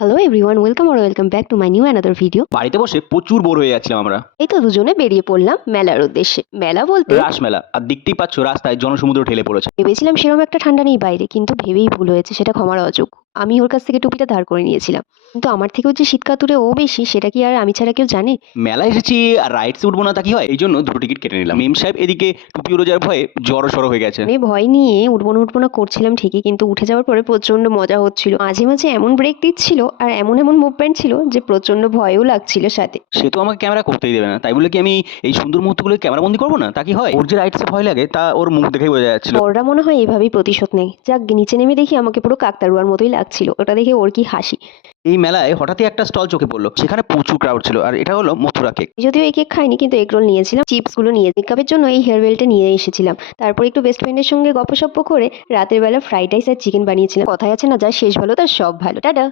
Hello everyone, welcome back to my new another video. বাড়িতে বসে প্রচুর বোর হয়ে যাচ্ছিলাম আমরা। এই তো দুজনে বেরিয়ে পড়লাম মেলার উদ্দেশ্যে। মেলা বলতে রাসমেলা, আর দেখতেই পাচ্ছ রাস্তায় জনসমুদ্র ঢেলে পড়েছে। ভেবেছিলাম সেরকম একটা ঠান্ডা নেই বাইরে, কিন্তু ভেবেই ভুল হয়েছে, সেটা ক্ষমার অযোগ্য। আমি ওর কাছ থেকে টুপিটা ধার করে নিয়েছিলাম, কিন্তু আমার থেকেও যে শীত কাতুরে ও বেশি সেটা কি আর আমি ছাড়া কেউ জানে? মেলায় এসেছি আর রাইডসে উঠবো না তা কি হয়, এই জন্য দুটো টিকিট কেটে নিলাম। মেম সাহেব এদিকে টুপি উড়ে যাওয়ার ভয়ে জড়ো সড়ো হয়ে গেছে। আমি ভয় নিয়ে উঠবো না করছিলাম ঠিকই, কিন্তু উঠে যাওয়ার পরে প্রচন্ড মজা হচ্ছিল। মাঝে মাঝে এমন ব্রেক দিচ্ছিল আর এমন মুভমেন্ট ছিল যে প্রচন্ড ভয়ও লাগছিল সাথে। সে তো আমাকে ক্যামেরা করতেই দেবে না, তাই বলে কি আমি এই সুন্দর মুহূর্তগুলো ক্যামেরা বন্দি করবো না তা কি হয়? ওর যে রাইডসে ভয় লাগে তা ওর মুখ দেখেই বোঝা যাচ্ছিল। ওরা মনে হয় এভাবেই প্রতিশোধ নেয়। যাক, নিচে নেমে দেখি আমাকে পুরো কাকতাড়ুয়ার মতোই লাগছিল। ওটা দেখে ওর কি হাসি। এই মেলায় হঠাৎই একটা স্টল চোখে পড়লো, সেখানে প্রচুর ক্রাউড ছিল, আর এটা হলো মথুরা কেক। যদিও এই কেক খাইনি, কিন্তু এগ রোল নিয়েছিলাম, চিপস গুলো নিয়ে মেকআপের জন্য এই হেয়ার বেলটা নিয়ে এসেছিলাম। তারপর একটু বেস্ট ফ্রেন্ডের সঙ্গে গল্পসপ্প করে রাতের বেলা ফ্রাইড রাইস আর চিকেন বানিয়েছিলাম। কথায় আছে না, যা শেষ ভালো তার সব ভালো। টাটা।